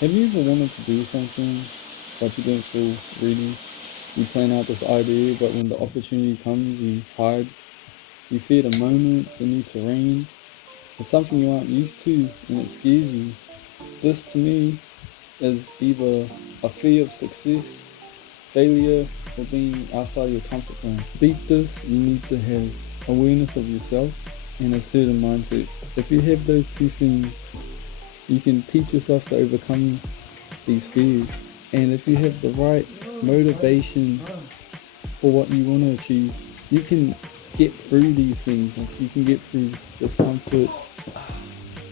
Have you ever wanted to do something but you didn't feel ready? You plan out this idea, but when the opportunity comes, you hide. You fear the moment, the new terrain. It's something you aren't used to, and it scares you. This, to me, is either a fear of success, failure, or being outside your comfort zone. To beat this, you need to have awareness of yourself and a certain mindset. If you have those two things, you can teach yourself to overcome these fears. And if you have the right motivation for what you want to achieve, you can get through these things. Like you can get through discomfort,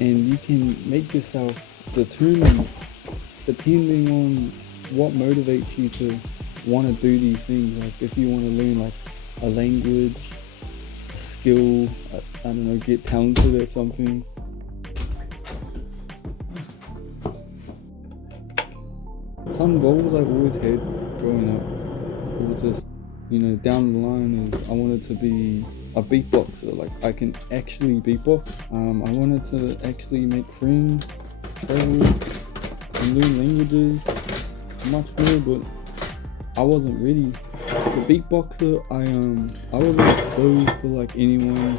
and you can make yourself determined depending on what motivates you to want to do these things. Like if you want to learn like a language, a skill, I don't know, get talented at something. Some goals I always had growing up, or just, down the line, is I wanted to be a beatboxer. Like I can actually beatbox. I wanted to actually make friends, travel, and learn languages, much more, but I wasn't ready. The beatboxer, I wasn't exposed to like anyone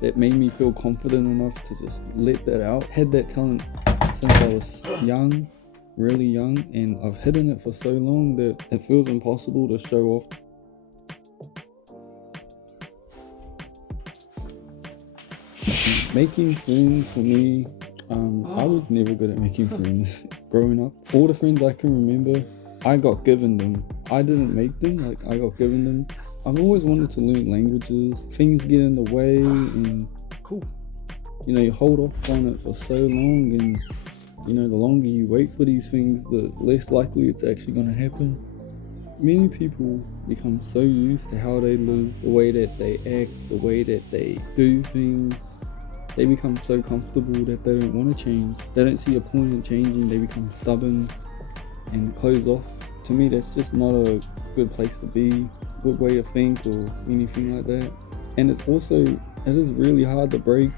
that made me feel confident enough to just let that out. Had that talent since I was young, really young, and I've hidden it for so long that it feels impossible to show off. Making friends for me, I was never good at making friends growing up. All the friends I can remember, I got given them. I didn't make them, like I got given them. I've always wanted to learn languages. Things get in the way, and you hold off on it for so long, and the longer you wait for these things, the less likely it's actually going to happen. Many people become so used to how they live, the way that they act, the way that they do things. They become so comfortable that they don't want to change. They don't see a point in changing. They become stubborn and closed off. To me, that's just not a good place to be, good way to think or anything like that. And it is really hard to break.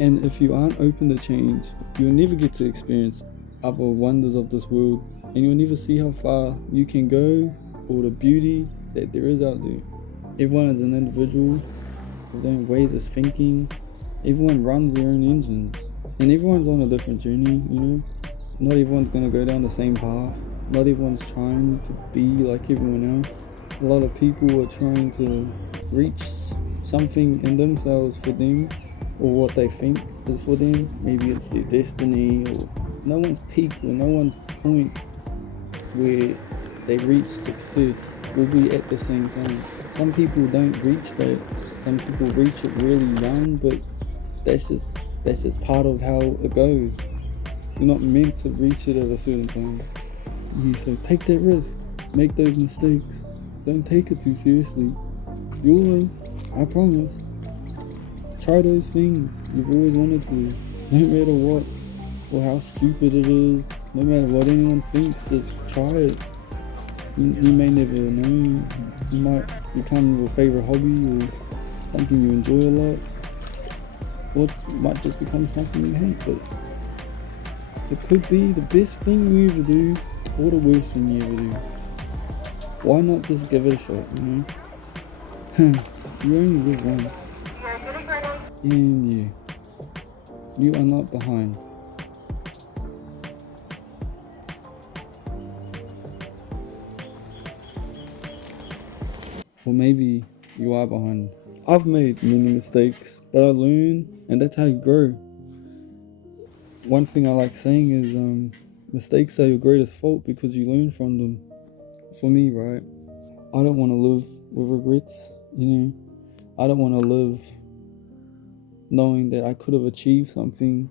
And if you aren't open to change, you'll never get to experience other wonders of this world, and you'll never see how far you can go or the beauty that there is out there. Everyone is an individual with their own ways of thinking. Everyone runs their own engines, and everyone's on a different journey, Not everyone's gonna go down the same path. Not everyone's trying to be like everyone else. A lot of people are trying to reach something in themselves for them, or what they think is for them. Maybe it's their destiny, or no one's peak or no one's point where they reach success will be at the same time. Some people don't reach that. Some people reach it really young, but that's just part of how it goes. You're not meant to reach it at a certain time. So take that risk, make those mistakes. Don't take it too seriously. You'll live, I promise. Try those things you've always wanted to. No matter what or how stupid it is, no matter what anyone thinks, just try it. You may never know. You might become your favorite hobby or something you enjoy a lot. Or it might just become something you hate, but it could be the best thing you ever do or the worst thing you ever do. Why not just give it a shot, You only live once. And you are not behind. Or maybe you are behind. I've made many mistakes, but I learn, and that's how you grow. One thing I like saying is mistakes are your greatest fault because you learn from them. For me, right? I don't want to live with regrets, I don't want to live knowing that I could have achieved something,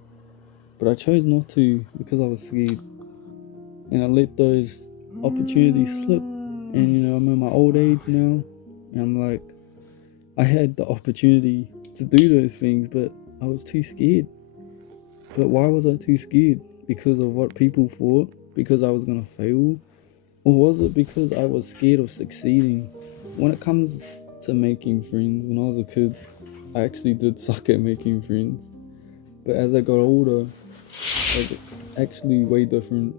but I chose not to because I was scared. And I let those opportunities slip. And I'm in my old age now, and I'm like, I had the opportunity to do those things, but I was too scared. But why was I too scared? Because of what people thought? Because I was gonna fail? Or was it because I was scared of succeeding? When it comes to making friends, when I was a kid, I actually did suck at making friends. But as I got older, actually way different.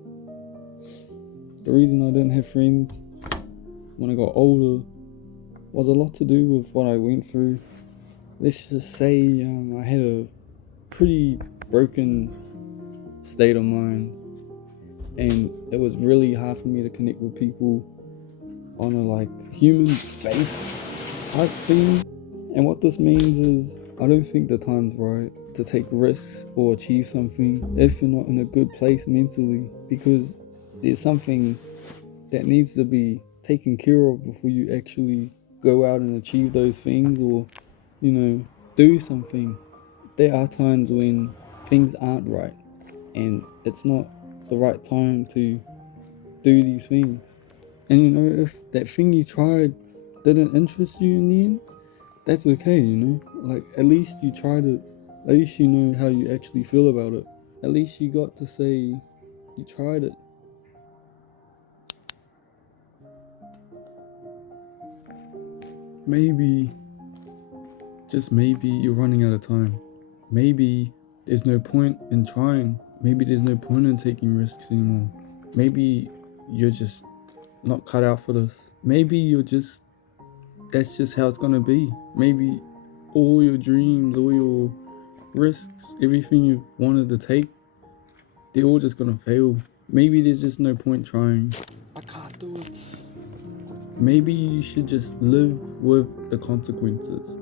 The reason I didn't have friends when I got older was a lot to do with what I went through. Let's just say I had a pretty broken state of mind, and it was really hard for me to connect with people on a like human base type thing. And what this means is I don't think the time's right to take risks or achieve something if you're not in a good place mentally, because there's something that needs to be taken care of before you actually go out and achieve those things, or do something. There are times when things aren't right and it's not the right time to do these things. And if that thing you tried didn't interest you in the end, that's okay, Like, at least you tried it. At least you know how you actually feel about it. At least you got to say you tried it. Maybe, just maybe, you're running out of time. Maybe there's no point in trying. Maybe there's no point in taking risks anymore. Maybe you're just not cut out for this. Maybe that's just how it's gonna be. Maybe all your dreams, all your risks, everything you've wanted to take, they're all just gonna fail. Maybe there's just no point trying. I can't do it. Maybe you should just live with the consequences.